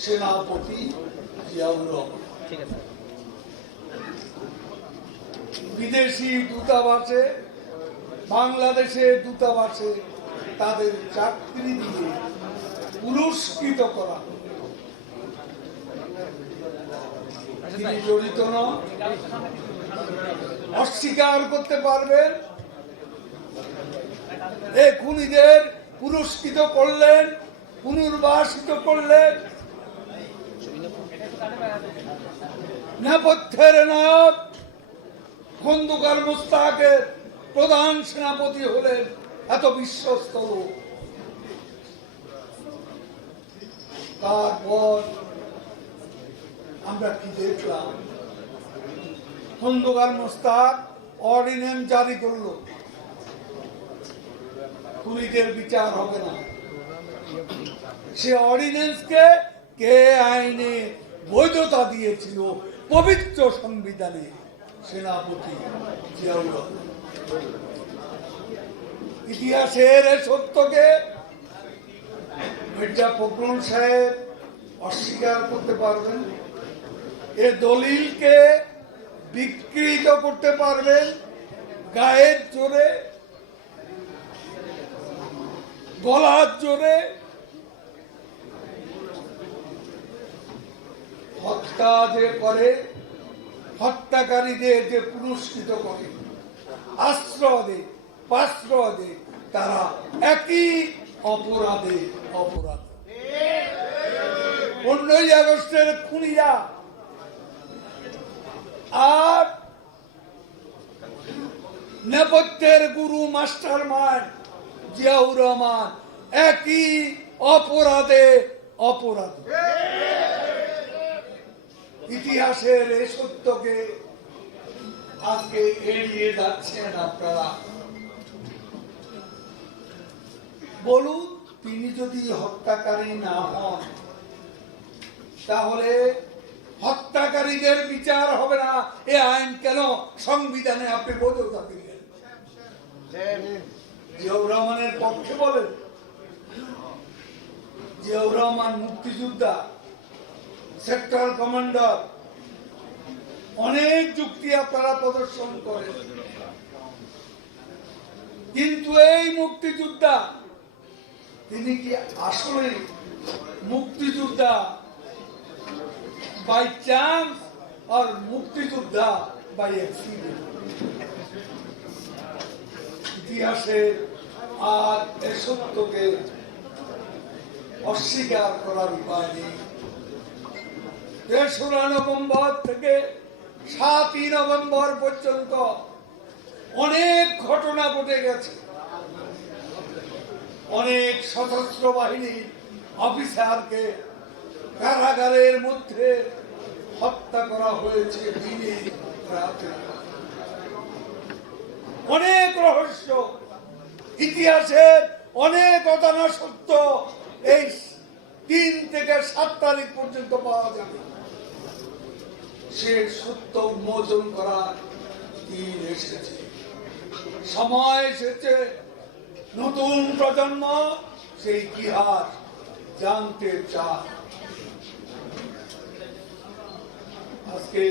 সেনাপতি জিয়াউর রহমান। বিদেশি দূতাবাসে, বাংলাদেশের দূতাবাসে তাদের চাকরি দিয়ে পুরস্কৃত করা। তিনি জড়িত নন, অস্বীকার করতে পারবেন। এই খুনিদের পুরস্কৃত করলেন, পুনর্বাসিত করলেন। নেপথ্যের নায়ক খন্দকার মোস্তাকের প্রধান সেনাপতি হলেন এত বিশ্বস্ত লোক। তারপর আমরা কি দেখলাম? খন্দকার মোস্তাক অর্ডিন্যান্স জারি করলো, খুনিদের বিচার হবে না। সে অর্ডিন্যান্সকে কে আইনে বৈধতা দিয়েছিল? পবিত্র সংবিধানে সেনাপতি জিয়াউর রহমান। ইতিহাসের সত্যকে মির্জা ফখরুল সাহেব অস্বীকার করতে পারবেন? এ দলিলকে বিকৃত করতে পারবেন গায়ের জোরে, গলার জোরে? হত্যা যে করে, হত্যাকারীদের যে পুরস্কৃত করে, আশ্রয় দেয়, পাশ্রয় দেয়, তারা একই অপরাধে অপরাধ। 15ই আগস্টের খুনিরা আর নেপথ্যের গুরু মাস্টার মাইন্ড জিয়াউর রহমান একই অপরাধে অপরাধ। ইতিহাসের এই সত্যকে আজকে এড়িয়ে যাচ্ছেন আপনারা। বলুন, তিনি যদি হত্যাকারী না হন তাহলে হত্যাকারীদের বিচার হবে না। এ আইন কেন সংবিধানে আপনি বৈধতা দিলেন? জিয়াউর রহমানের পক্ষে বলেন। জিয়াউর রহমান মুক্তিযোদ্ধা, সেক্টর কমান্ডার, অনেক যুক্তি আপনারা প্রদর্শন করেন, কিন্তু এই মুক্তিযোদ্ধা তিনি কি আসলে মুক্তিযোদ্ধা বাই চান্স আর মুক্তিযোদ্ধা বাই অ্যাক্সিডেন্ট? ইতিহাসে আর এ সত্যকে অস্বীকার করার উপায় নেই। 3রা নভেম্বর থেকে 7ই নভেম্বর পর্যন্ত অনেক ঘটনা ঘটে গেছে। অনেক সশস্ত্র বাহিনীর অফিসারকে কারাগারের মধ্যে হত্যা করা হয়েছে দিনে রাতে। অনেক রহস্য, ইতিহাসের অনেক অজানা সত্য এই 3 থেকে 7 তারিখ পর্যন্ত পাওয়া যাবে। সে সত্য উন্মোচন করার দিন এসেছে, সময় এসেছে। নতুন প্রজন্ম সেই ইতিহাস জানতে চায়। আজকে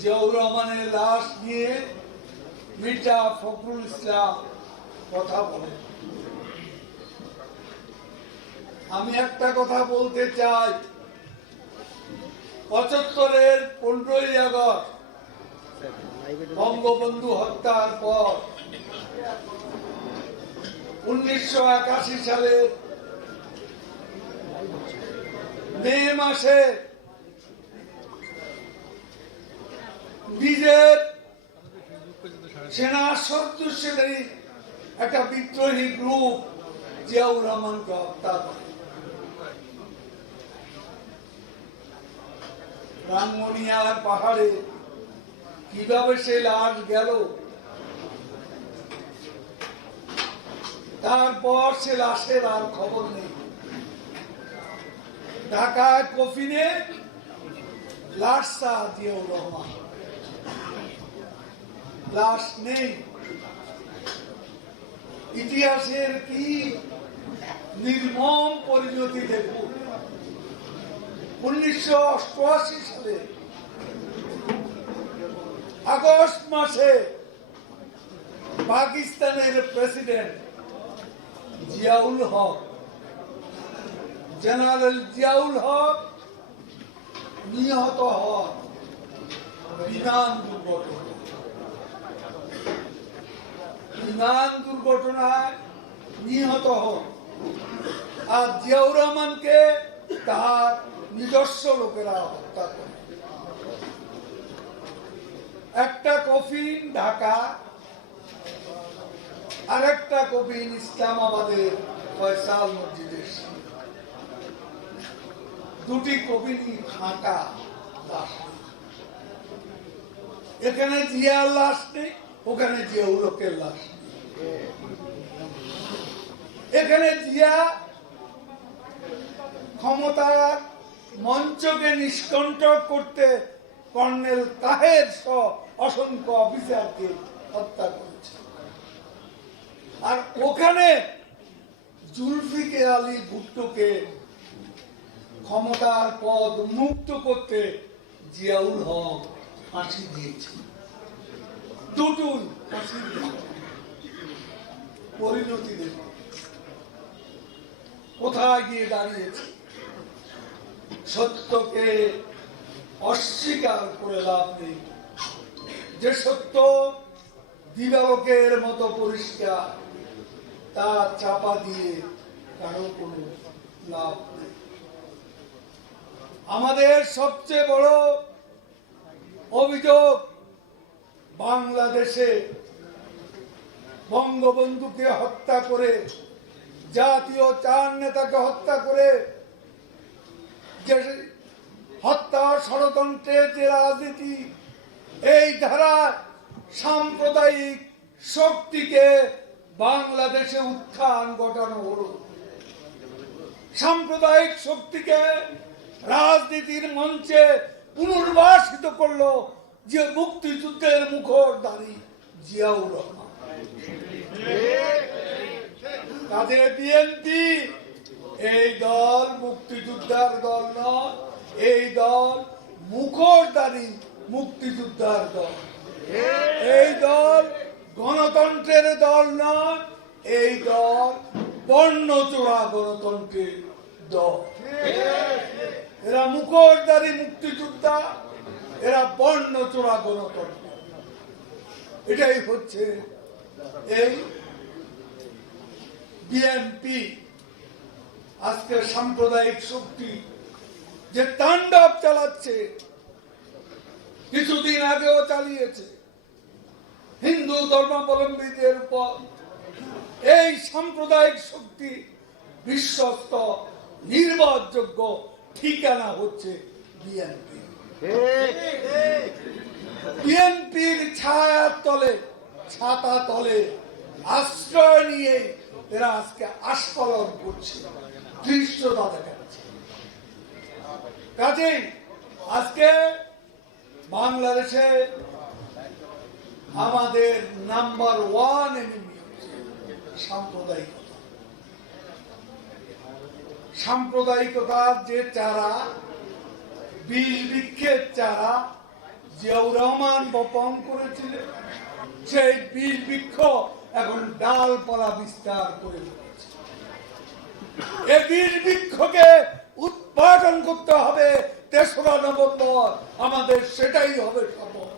জিয়াউর রহমানের লাশ নিয়ে মির্জা ফখরুল ইসলাম কথা বলেন। আমি একটা কথা বলতে চাই, 75-এর 15ই আগস্ট বঙ্গবন্ধু হত্যার পর 1981 সালের মে মাসে নিজের সেনা সদস্যদের একটা বিদ্রোহী গ্রুপ জিয়াউর রহমানকে হত্যা করে। রাঙ্গুনিয়ার পাহাড়ে কিভাবে সে লাশ গেল, তারপর সে লাশের আর খবর নেই। ঢাকায় কফিনে লাশ জিয়াউর রহমান, লাশ নেই। ইতিহাসের কি নির্মম পরিণতি দেখুন। 1988 সালে আগস্ট মাসে পাকিস্তানের প্রেসিডেন্ট জিয়াউল হক, জেনারেল জিয়াউল হক নিহত হন বিমান দুর্ঘটনায় নিহত হন। আর জিয়াউর রহমানকে তার নিজস্ব লোকেরা হত্যা করে। একটা কফিন ঢাকা, আর একটা কফিন ইসলামাবাদের ফয়সাল মসজিদের সামনে। দুটি কফিনই ফাঁকা লাশ। এখানে জিয়ার লাশ নেই, ওখানে জিয়াউল হকের লাশ নেই। এখানে জিয়া ক্ষমতার মঞ্চকে নিষ্কণ্টক করতে কর্নেল তাহের সহ অসংখ্য অফিসারকে হত্যা করেছে। আর ওখানে জুলফিকার আলী ভুট্টোকে ক্ষমতার পদ মুক্ত করতে জিয়াউল হক ফাঁসি দিয়েছে। দুটোই ফাঁসি দিয়েছে। পরিণতি দেখুন কোথায় গিয়ে দাঁড়িয়েছে। সত্যকে অস্বীকার করে লাভ নেই। যে সত্য দিবালোকের মতো পরিষ্কার, তা চাপা দিয়ে কারো কোনো লাভ নেই। আমাদের সবচেয়ে বড় অভিযোগ, বাংলাদেশে বঙ্গবন্ধুকে হত্যা করে, জাতীয় চার নেতাকে হত্যা করে, যে হত্যা ষড়যন্ত্রের যে রাজনীতি, এই ধারা সাম্প্রদায়িক শক্তিকে বাংলাদেশে উত্থান ঘটানো হলো। সাম্প্রদায়িক শক্তিকে রাজনীতির মঞ্চে পুনর্বাসিত করলো যে মুক্তিযুদ্ধের মুখোশধারী জিয়াউর রহমান। তাদের বিএনপি, এই দল মুক্তিযোদ্ধার দল নয়, এই দল মুখোশধারী মুক্তিযোদ্ধার দল। এই দল গণতন্ত্রের দল নয়, এই দল বর্ণচোরা গণতন্ত্রের দল। এরা মুখোশধারী মুক্তিযোদ্ধা, এরা বর্ণচোরা গণতন্ত্র। এটাই হচ্ছে এই বিএনপি। আজকে সাম্প্রদায়িক শক্তি যে তাণ্ডব চালাচ্ছে, কিছুদিন আগেও চালিয়েছে হিন্দু ধর্মাবলম্বীদের উপর, এই সাম্প্রদায়িক শক্তি বিশ্বস্ত নির্ভরযোগ্য ঠিকানা হচ্ছে বিএনপি। বিএনপির ছায়ার তলে, ছাতা তলে আশ্রয় নিয়ে এরা আজকে আস্ফালন করছে, দৃশ্যতা দেখাচ্ছে। কাজেই আজকে বাংলাদেশে আমাদের নাম্বার ওয়ান এনিমি হচ্ছে সাম্প্রদায়িকতা। সাম্প্রদায়িকতার যে চারা, বীজ বৃক্ষের চারা জিয়াউর রহমান বপন করেছিলেন, সেই বীজ বৃক্ষ এখন ডালপালা বিস্তার করে ফেলেছে। এই বীজ বৃক্ষকে উৎপাদন করতে হবে ৩রা নভেম্বর, আমাদের সেটাই হবে শপথ।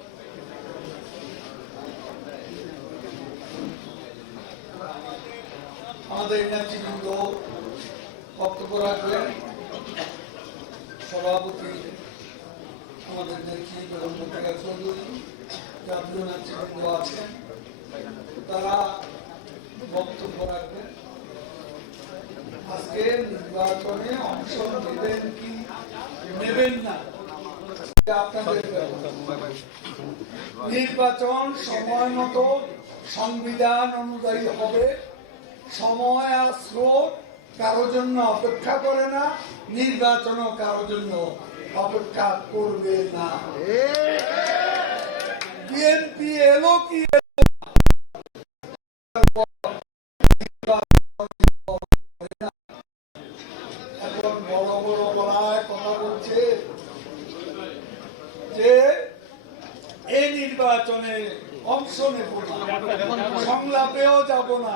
আমাদের নেতৃবৃন্দ বক্তব্য রাখলেন। সভাপতি আমাদের নেত্রী বেগম রোকেয়া চৌধুরী, জাতীয় নেতৃবৃন্দ আছেন, তারা বক্তব্য রাখবেন। আজকে নির্বাচনে অংশ নেবেন কি নেবেন না, আপনাদের নির্বাচন সময় মতো সংবিধান অনুযায়ী হবে। সময় আর স্রোত কারোর জন্য অপেক্ষা করে না, নির্বাচনও কারোর জন্য অপেক্ষা করবে না। বিএনপি এলো কি এখন বড় বড় গলায় কথা বলছে, হয়েছে যে এই নির্বাচনে অংশ নেব না, সংলাপেও যাব না।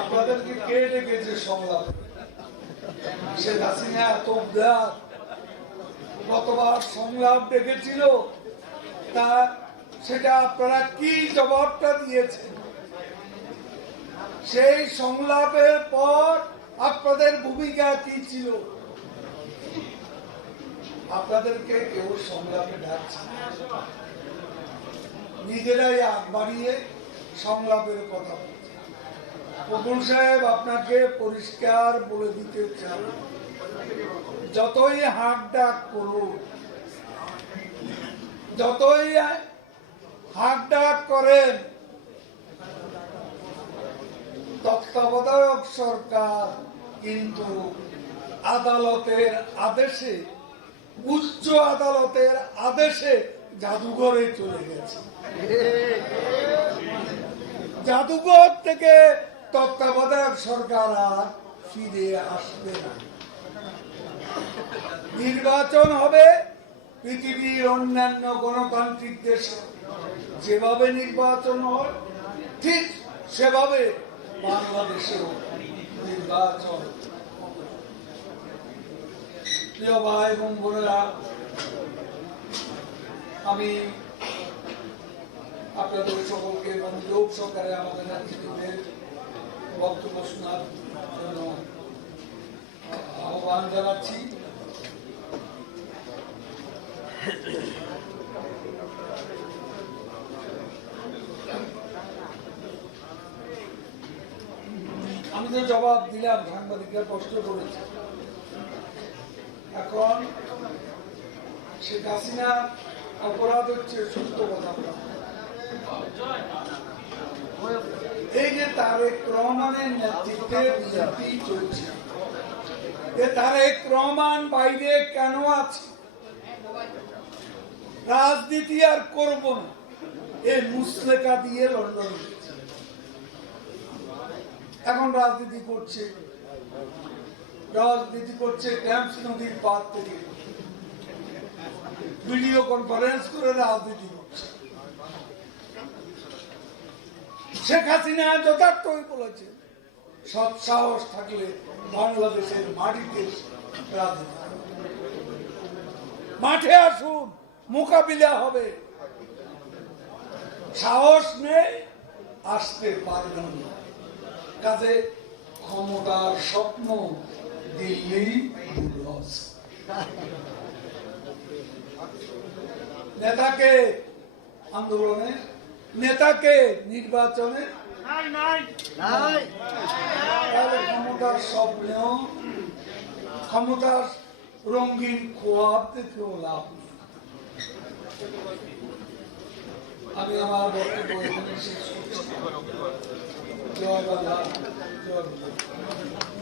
আপনাদেরকে কে ডেকেছে সংলাপ? শেখ হাসিনা তোমরা গতবার সংলাপ ডেকেছিল, তা সেটা আপনারা কি জবাবটা দিয়েছেন? সেই সংলাপের পর আপনাদের ভূমিকা কি ছিল? আপনাদেরকে কেউ সংলাপে ডাকছে না, নিজেরাই আগ বাড়িয়ে সংলাপের কথা বলছে। ফখরুল সাহেব, আপনাকে পরিষ্কার বলে দিতে চান, যতই হাঁক ডাক করুন, যতই হাঁক ডাক করেন, তত্ত্বাবধায়ক সরকার কিন্তু আদালতের আদেশে, উচ্চ আদালতের আদেশে জাদুঘরে চলে গেছে। জাদুঘর থেকে তত্ত্বাবধায়ক সরকার আর ফিরে আসবে না। নির্বাচন হবে পৃথিবীর অন্যান্য গণতান্ত্রিক দেশে যেভাবে নির্বাচন হয়, ঠিক সেভাবে বাংলাদেশেও নির্বাচন। প্রিয় ভাই এবং বোনেরা, আমি আপনাদের সকলকে মনোযোগ সহকারে আমাদের নেতৃত্বের বক্তব্য শোনার জন্য আহ্বান জানাচ্ছি। আমি তো জবাব দিলাম, সাংবাদিকরা প্রশ্ন করেছে। এখন শেখ হাসিনার অপরাধ হচ্ছে সত্য কথা। এই যে তারেক রহমানের নেতৃত্বে বিজেপি চলছে, তারেক রহমান বাইরে কেন আছে? রাজনীতি আর করব না, এই মুসলেকা দিয়ে লন্ডন এখন রাজনীতি করছে ট্যাম্পস নদীর পার থেকে ভিডিও কনফারেন্স করে রাজনীতি করছে। শেখ হাসিনা যথার্থই বলেছে, সৎ সাহস থাকলে বাংলাদেশের মাটিতে রাজনীতি, মাঠে আসুন, মোকাবিলা হবে। সাহস নেই, আসতে পারবেন না। কাজে ক্ষমতার স্বপ্ন দিল্লি নেতাকে আন্দোলনের, নেতাকে নির্বাচনে, ক্ষমতার স্বপ্ন, ক্ষমতার রঙিন খোয়াব দেখেও লাভ নেই। আমি আমার বক্তব্য এখানে শেষ করছি। জয় বাংলা, জয় বাংলা।